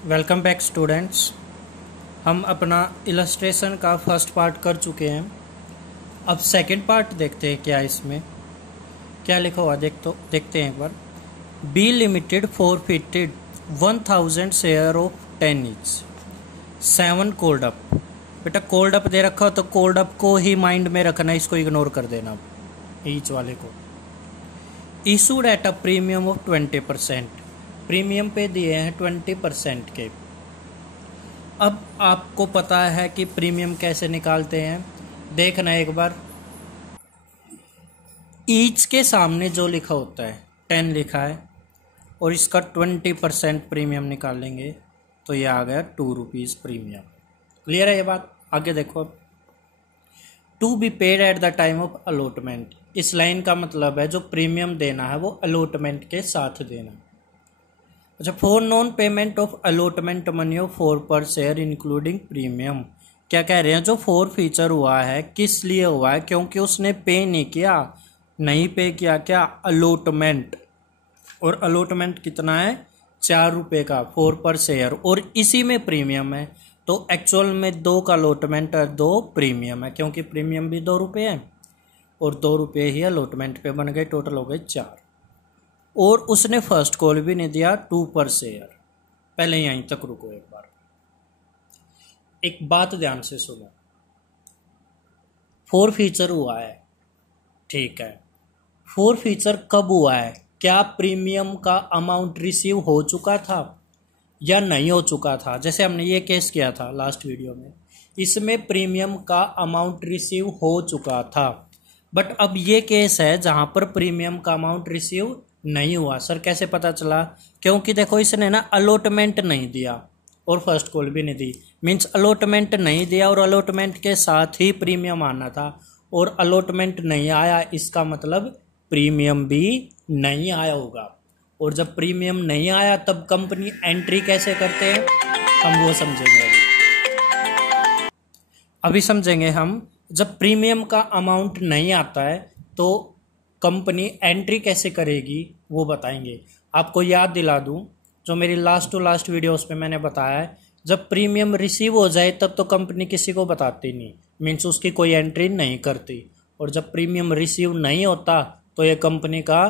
Welcome back students. हम अपना illustration का फर्स्ट पार्ट कर चुके हैं। अब सेकंड पार्ट देखते हैं क्या इसमें क्या लिखा हुआ देखते हैं एक बार। B limited forfeited 1000 share of 10 each 7 called up. बेटा कोल्ड अप दे रखा हो तो कोल्ड अप को ही माइंड में रखना, इसको इग्नोर कर देना ईच वाले को। Issued at a premium of 20%, premium पे दिए हैं 20% के। अब आपको पता है कि प्रीमियम कैसे निकालते हैं, देखना एक बार। ईच के सामने जो लिखा होता है 10 लिखा है और इसका 20% प्रीमियम निकालेंगे तो ये आ गया 2 रुपीज़ प्रीमियम। क्लियर है ये बात? आगे देखो। To be paid at the time of allotment, इस लाइन का मतलब है जो प्रीमियम देना है वो अलॉटमेंट के साथ देना। अच्छा, for non payment of allotment money of 4 पर शेयर इंक्लूडिंग प्रीमियम। क्या कह रहे हैं? जो 4 फीचर हुआ है किस लिए हुआ है? क्योंकि उसने पे नहीं किया क्या अलॉटमेंट, और अलॉटमेंट कितना है 4 रुपये का 4 पर शेयर, और इसी में प्रीमियम है। तो एक्चुअल में 2 का अलॉटमेंट और 2 प्रीमियम है, क्योंकि प्रीमियम भी 2 रुपये है और 2 रुपये ही अलॉटमेंट पे बन गए, टोटल हो गए 4। और उसने फर्स्ट कॉल भी नहीं दिया 2 पर शेयर। पहले यहीं तक रुको एक बार, एक बात ध्यान से सुनो। 4 फीचर हुआ है, ठीक है। 4 फीचर कब हुआ है? क्या प्रीमियम का अमाउंट रिसीव हो चुका था या नहीं हो चुका था? जैसे हमने ये केस किया था लास्ट वीडियो में, इसमें प्रीमियम का अमाउंट रिसीव हो चुका था। बट अब ये केस है जहां पर प्रीमियम का अमाउंट रिसीव नहीं हुआ। सर कैसे पता चला? क्योंकि देखो इसने ना अलॉटमेंट नहीं दिया और फर्स्ट कॉल भी नहीं दी, मीन्स अलॉटमेंट नहीं दिया और अलॉटमेंट के साथ ही प्रीमियम आना था, और अलॉटमेंट नहीं आया, इसका मतलब प्रीमियम भी नहीं आया होगा। और जब प्रीमियम नहीं आया तब कंपनी एंट्री कैसे करते हैं हम वो समझेंगे अभी समझेंगे हम। जब प्रीमियम का अमाउंट नहीं आता है तो कंपनी एंट्री कैसे करेगी वो बताएंगे। आपको याद दिला दूं, जो मेरी लास्ट टू लास्ट वीडियोस पे मैंने बताया है, जब प्रीमियम रिसीव हो जाए तब तो कंपनी किसी को बताती नहीं, मीन्स उसकी कोई एंट्री नहीं करती। और जब प्रीमियम रिसीव नहीं होता तो ये कंपनी का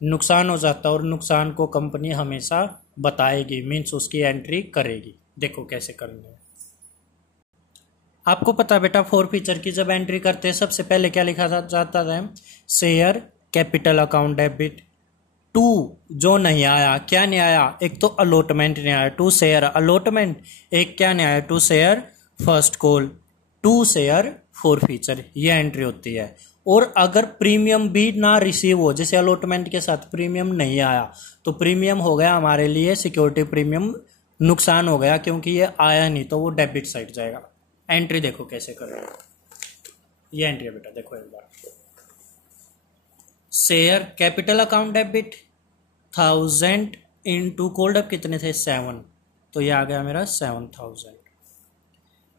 नुकसान हो जाता है, और नुकसान को कंपनी हमेशा बताएगी, मीन्स उसकी एंट्री करेगी। देखो कैसे करनी है। आपको पता बेटा 4 फीचर की जब एंट्री करते हैं सबसे पहले क्या लिखा जाता है? Share capital account debit. 2 जो नहीं आया, क्या नहीं आया? एक तो अलॉटमेंट नहीं आया, 2 शेयर अलॉटमेंट। एक क्या नहीं आया? 2 share first call, 2 share 4 feature, ये एंट्री होती है। और अगर प्रीमियम भी ना रिसीव हो, जैसे अलॉटमेंट के साथ प्रीमियम नहीं आया, तो प्रीमियम हो गया हमारे लिए सिक्योरिटी प्रीमियम, नुकसान हो गया क्योंकि ये आया नहीं, तो वो डेबिट साइड जाएगा। एंट्री देखो कैसे कर रहे हो, ये एंट्री है बेटा, देखो एक बार। Share capital account debit 1000 into called up कितने थे 7, तो ये आ गया मेरा 7000।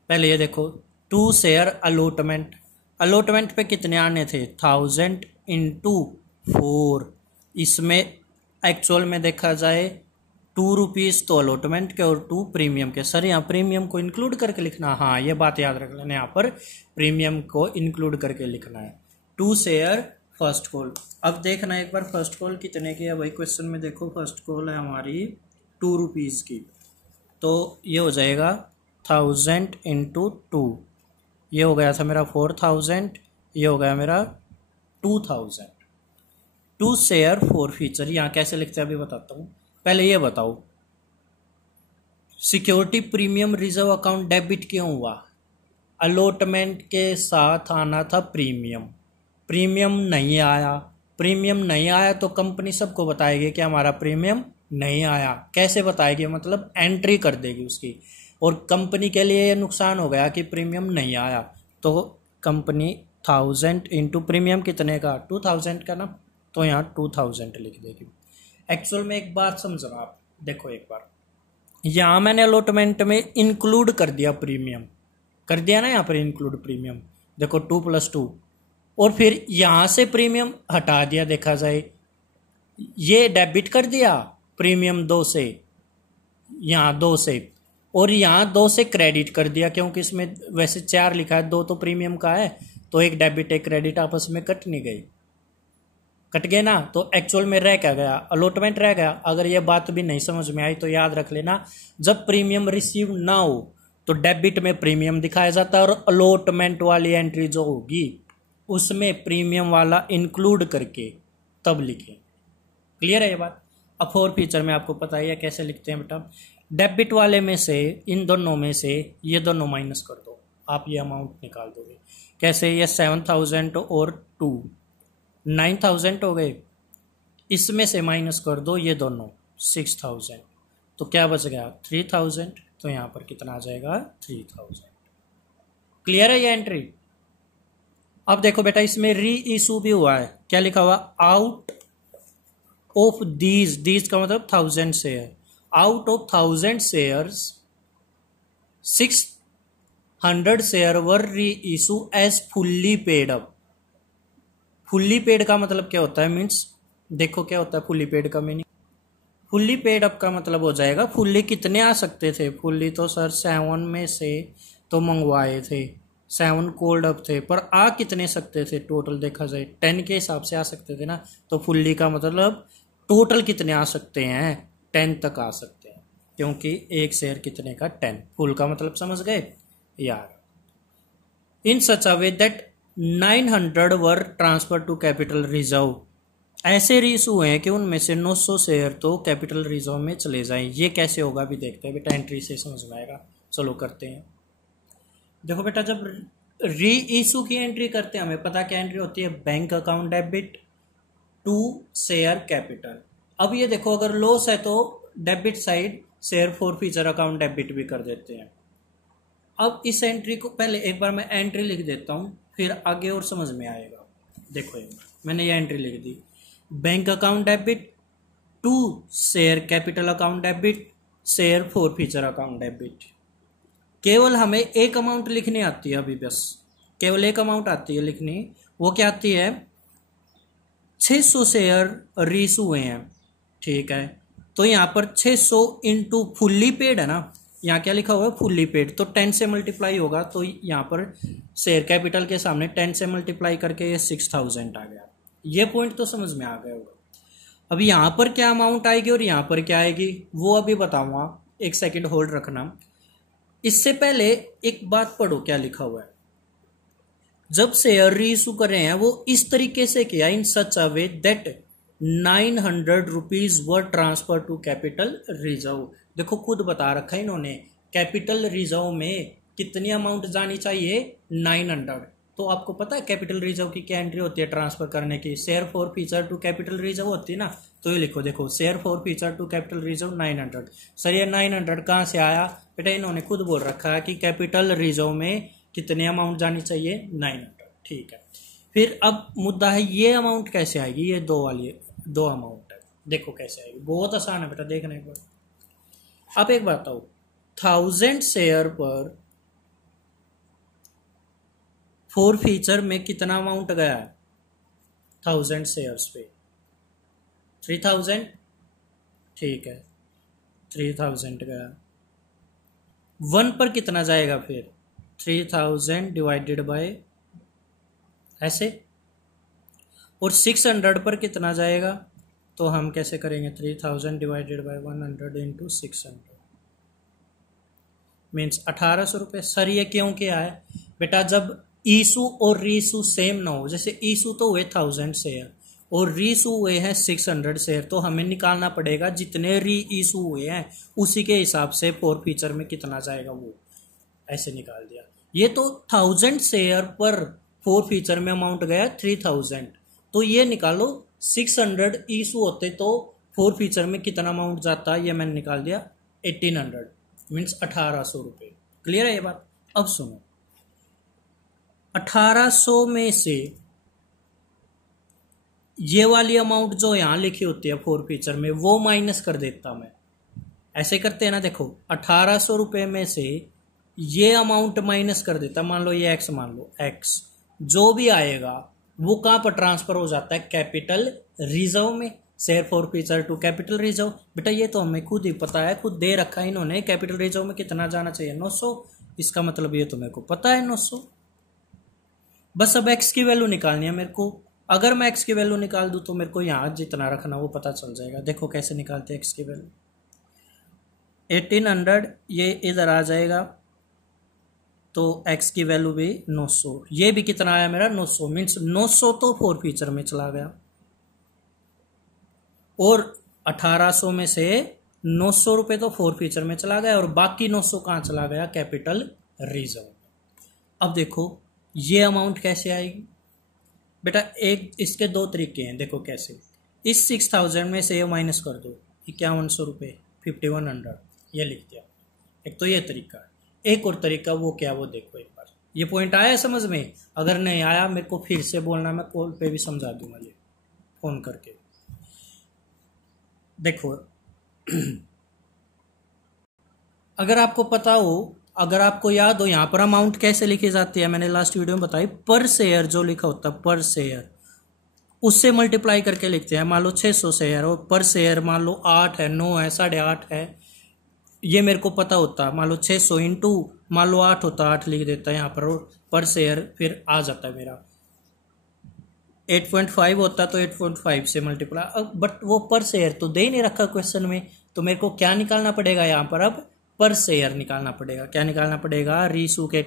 पहले ये देखो 2 शेयर अलॉटमेंट, अलॉटमेंट पे कितने आने थे 1000 इंटू 4, इसमें एक्चुअल में देखा जाए 2 रुपीज़ तो अलॉटमेंट के और 2 प्रीमियम के। सर यहाँ प्रीमियम को इंक्लूड करके लिखना, हाँ ये बात याद रख लेना, यहाँ पर प्रीमियम को इंक्लूड करके लिखना है। 2 शेयर फर्स्ट कॉल। अब देखना एक बार फर्स्ट कॉल कितने की है भाई, क्वेश्चन में देखो फर्स्ट कॉल है हमारी 2 रुपीज़ की, तो ये हो जाएगा 1000 इंटू 2, ये हो गया था मेरा 4000, ये हो गया मेरा 2000। 2 शेयर 4 फीचर यहाँ कैसे लिखते हैं अभी बताता हूँ। पहले ये बताओ security premium reserve account debit क्यों हुआ? अलॉटमेंट के साथ आना था प्रीमियम, प्रीमियम नहीं आया। प्रीमियम नहीं आया तो कंपनी सबको बताएगी कि हमारा प्रीमियम नहीं आया। कैसे बताएगी? मतलब एंट्री कर देगी उसकी, और कंपनी के लिए ये नुकसान हो गया कि प्रीमियम नहीं आया, तो कंपनी 1000 इंटू प्रीमियम कितने का 2000 का ना, तो यहाँ 2000 लिख देगी। एक्चुअल में एक बात समझो आप, देखो एक बार यहाँ मैंने अलॉटमेंट में इंक्लूड कर दिया प्रीमियम, कर दिया ना यहाँ पर इंक्लूड प्रीमियम, देखो 2 + 2, और फिर यहाँ से प्रीमियम हटा दिया, देखा जाए ये डेबिट कर दिया प्रीमियम 2 से, यहाँ 2 से, और यहाँ 2 से क्रेडिट कर दिया, क्योंकि इसमें वैसे 4 लिखा है, 2 तो प्रीमियम का है, तो एक डेबिट एक क्रेडिट आपस में कट नहीं गई, कट गए ना, तो एक्चुअल में रह क्या गया, अलॉटमेंट रह गया। अगर ये बात भी नहीं समझ में आई तो याद रख लेना, जब प्रीमियम रिसीव ना हो तो डेबिट में प्रीमियम दिखाया जाता है, और अलॉटमेंट वाली एंट्री जो होगी उसमें प्रीमियम वाला इंक्लूड करके तब लिखें। क्लियर है ये बात। अब फोर फीचर में आपको पता ही है कैसे लिखते हैं बेटा, डेबिट वाले में से इन दोनों में से ये दोनों माइनस कर दो, आप ये अमाउंट निकाल दोगे। कैसे, ये 7,000 और 2 9,000 हो गए, इसमें से माइनस कर दो ये दोनों 6,000, तो क्या बच गया 3,000, तो यहाँ पर कितना आ जाएगा 3,000। क्लियर है ये एंट्री। अब देखो बेटा इसमें री इशू भी हुआ है, क्या लिखा हुआ, आउट ऑफ दीज का मतलब 1000 share, out of 1000 shares 600 share were reissue as fully paid up. Fully paid का मतलब क्या होता है, मीन्स देखो क्या होता है फुल्ली पेड का मीनिंग, फुल्ली पेड अप का मतलब हो जाएगा फुल्ली कितने आ सकते थे, फुल्ली तो सर 7 में से तो मंगवाए थे, 7 कोल्ड अप थे, पर आ कितने सकते थे टोटल देखा जाए 10 के हिसाब से आ सकते थे ना, तो फुल्ली का मतलब टोटल कितने आ सकते हैं 10 तक आ सकते हैं, क्योंकि एक शेयर कितने का 10, फुल का मतलब समझ गए यार। In such a way that 900 were transfer to capital reserve, ऐसे रीस हुए हैं कि उनमें से 900 शेयर तो कैपिटल रिजर्व में चले जाएं। ये कैसे होगा भी देखते हैं बेटा, एंट्री से समझ में आएगा, चलो करते हैं। देखो बेटा जब री इशू की एंट्री करते हैं हमें पता क्या एंट्री होती है, bank account debit to share capital. अब ये देखो अगर लॉस है तो debit side share forfeiture account debit भी कर देते हैं। अब इस एंट्री को पहले एक बार मैं एंट्री लिख देता हूं, फिर आगे और समझ में आएगा। देखो ये मैंने ये एंट्री लिख दी, bank account debit to share capital account debit share forfeiture account debit. केवल हमें एक अमाउंट लिखनी आती है अभी, बस केवल एक अमाउंट आती है लिखनी, वो क्या आती है 600 शेयर रीस हुए हैं, ठीक है, तो यहाँ पर 600 इंटू फुल्ली पेड है ना, यहाँ क्या लिखा हुआ है फुल्ली पेड, तो 10 से मल्टीप्लाई होगा, तो यहाँ पर शेयर कैपिटल के सामने 10 से मल्टीप्लाई करके ये 6,000 आ गया। ये पॉइंट तो समझ में आ गया होगा। अब यहाँ पर क्या अमाउंट आएगी और यहाँ पर क्या आएगी वो अभी बताऊंगा, एक सेकंड होल्ड रखना। इससे पहले एक बात पढ़ो क्या लिखा हुआ है, जब शेयर रीइशू कर रहे हैं वो इस तरीके से किया, in such a way that 900 rupees were transfer to capital reserve. देखो खुद बता रखा है इन्होंने, कैपिटल रिजर्व में कितनी अमाउंट जानी चाहिए 900, तो आपको पता है कैपिटल रिजर्व की क्या एंट्री होती है ट्रांसफर करने की, share forfeiture to capital reserve होती है ना, तो ये लिखो देखो share forfeiture to capital reserve 900। Sir ये 900 कहाँ से आया बेटा, इन्होंने खुद बोल रखा है कि कैपिटल रिजर्व में कितने अमाउंट जानी चाहिए 900, ठीक है। फिर अब मुद्दा है ये अमाउंट कैसे आएगी, ये दो अमाउंट है, देखो कैसे आएगी, बहुत आसान है बेटा देखने पर। अब एक बात बताओ 1000 शेयर पर फॉरफीचर में कितना अमाउंट गया है 1000 शेयर्स पे 3000, ठीक है 3000 गया, 1 पर कितना जाएगा फिर 3000 डिवाइडेड बाय ऐसे, और 600 पर कितना जाएगा, तो हम कैसे करेंगे 3000 डिवाइडेड बाय 100 इंटू 600 मीन्स 1800 रुपये। सर ये क्यों किया है बेटा, जब ईशू और रीशू सेम ना हो, जैसे ईशू तो हुए 1000 शेयर और रीशू हुए हैं 600 शेयर, तो हमें निकालना पड़ेगा जितने री ईशू हुए हैं उसी के हिसाब से फॉरफीचर में कितना जाएगा वो ऐसे निकाल दिया। ये तो 1000 शेयर पर फॉरफीचर में अमाउंट गया 3000, तो ये निकालो 600 ईशू होते तो फॉरफीचर में कितना अमाउंट जाता, ये मैंने निकाल दिया 1800 मीन्स 1800 रुपये। क्लियर है ये बात। अब सुनो 1800 में से ये वाली अमाउंट जो यहां लिखी होती है फॉरफीचर में वो माइनस कर देता मैं, ऐसे करते हैं ना, देखो 1800 रुपये में से ये अमाउंट माइनस कर देता, मान लो ये एक्स, मान लो एक्स, जो भी आएगा वो कहां पर ट्रांसफर हो जाता है कैपिटल रिजर्व में, share forfeiture to capital reserve. बेटा ये तो हमें खुद ही पता है, खुद दे रखा है इन्होंने, कैपिटल रिजर्व में कितना जाना चाहिए 900, इसका मतलब ये तो मेरे को पता है 900। बस अब एक्स की वैल्यू निकालनी है मेरे को। अगर मैं एक्स की वैल्यू निकाल दूं तो मेरे को यहाँ जितना रखना वो पता चल जाएगा। देखो कैसे निकालते हैं एक्स की वैल्यू। 1800 ये इधर आ जाएगा तो x की वैल्यू भी 900, ये भी कितना आया मेरा 900, मीन्स 900 तो फोर फीचर में चला गया, और 1800 में से 900 रुपए तो फोर फीचर में चला गया, और बाकी 900 कहाँ चला गया, कैपिटल रिजर्व। अब देखो ये अमाउंट कैसे आएगी बेटा, एक इसके दो तरीके हैं, देखो कैसे। इस 6000 में से ये माइनस कर दो, 5100 रुपये 5100, ये लिख दिया। एक तो ये तरीका है, एक और तरीका वो क्या, वो देखो एक बार। ये पॉइंट आया समझ में? अगर नहीं आया मेरे को फिर से बोलना, मैं कॉल पे भी समझा दूंगा, ये फोन करके। देखो अगर आपको पता हो, अगर आपको याद हो यहाँ पर अमाउंट कैसे लिखी जाती है, मैंने लास्ट वीडियो में बताई, पर शेयर जो लिखा होता है पर शेयर, उससे मल्टीप्लाई करके लिखते हैं। मान लो 600 शेयर और पर शेयर मान लो 8 है, 9 है, 8.5 है, ये मेरे को पता होता। मान लो 600 इंटू मान लो 8 होता, 8 लिख देता है यहाँ पर शेयर फिर आ जाता है मेरा 8.5 होता तो 8.5 से मल्टीप्लाई। अब बट वो पर शेयर तो दे ही नहीं रखा क्वेश्चन में, तो मेरे को क्या निकालना पड़ेगा यहाँ पर, अब पर शेयर निकालना पड़ेगा। क्या निकालना पड़ेगा, रीशू के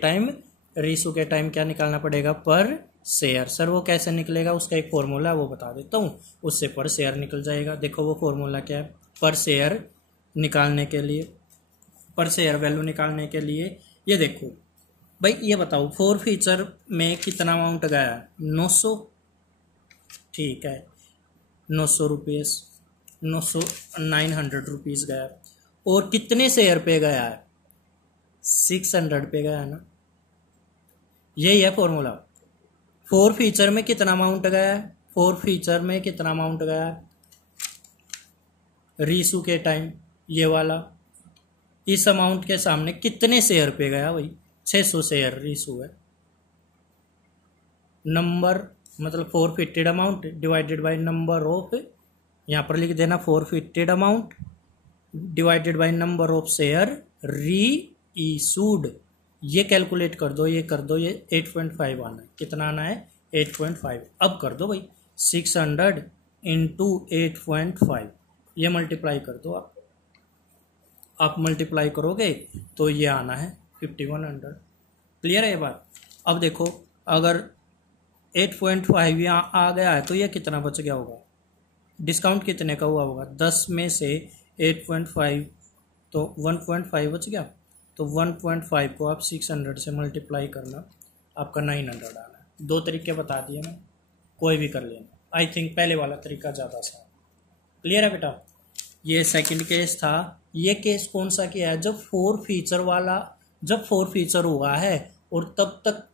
टाइम क्या निकालना पड़ेगा, पर शेयर। सर वो कैसे निकलेगा, उसका एक फॉर्मूला वो बता देता हूँ, उससे पर शेयर निकल जाएगा। देखो वो फॉर्मूला क्या है, पर शेयर निकालने के लिए, पर शेयर वैल्यू निकालने के लिए, ये देखो भाई, ये बताओ फोर फीचर में कितना अमाउंट गया, 900, ठीक है, 900 रुपीज़, 900 रुपीज़ गया, और कितने शेयर पे गया है, 600 पे गया है ना, यही है फॉर्मूला। फोर फीचर में कितना अमाउंट गया है, फोर फीचर में कितना अमाउंट गया है, रीशू के टाइम ये वाला, इस अमाउंट के सामने कितने शेयर पे गया भाई, 600 शेयर रीशू है, नंबर मतलब forfeited amount divided by number of, यहाँ पर लिख देना forfeited amount divided by number of share री इशूड। ये कैलकुलेट कर दो, ये कर दो, ये 8.5 आना है, कितना आना है 8.5। अब कर दो भाई 600 इंटू 8.5, ये मल्टीप्लाई कर दो आप मल्टीप्लाई करोगे तो ये आना है 5100। क्लियर है ये बात? अब देखो अगर 8.5 यहाँ आ गया है तो ये कितना बच गया होगा, डिस्काउंट कितने का हुआ होगा, 10 में से 8.5 तो 1.5 बच गया, तो 1.5 को आप 600 से मल्टीप्लाई करना, आपका 900 आना है। दो तरीके बता दिए मैं, कोई भी कर लेना। आई थिंक पहले वाला तरीका ज़्यादा सा। क्लियर है बेटा? ये सेकंड केस था। ये केस कौन सा किया है, जब फोर फीचर हुआ है, और तब तक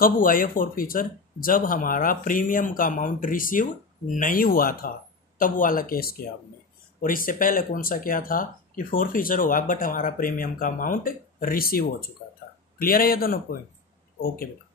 कब हुआ ये फोर फीचर, जब हमारा प्रीमियम का अमाउंट रिसीव नहीं हुआ था, तब वाला केस किया आपने। और इससे पहले कौन सा किया था कि फोर फीचर हुआ बट हमारा प्रीमियम का अमाउंट रिसीव हो चुका था। क्लियर है ये दोनों पॉइंट? ओके बेटा।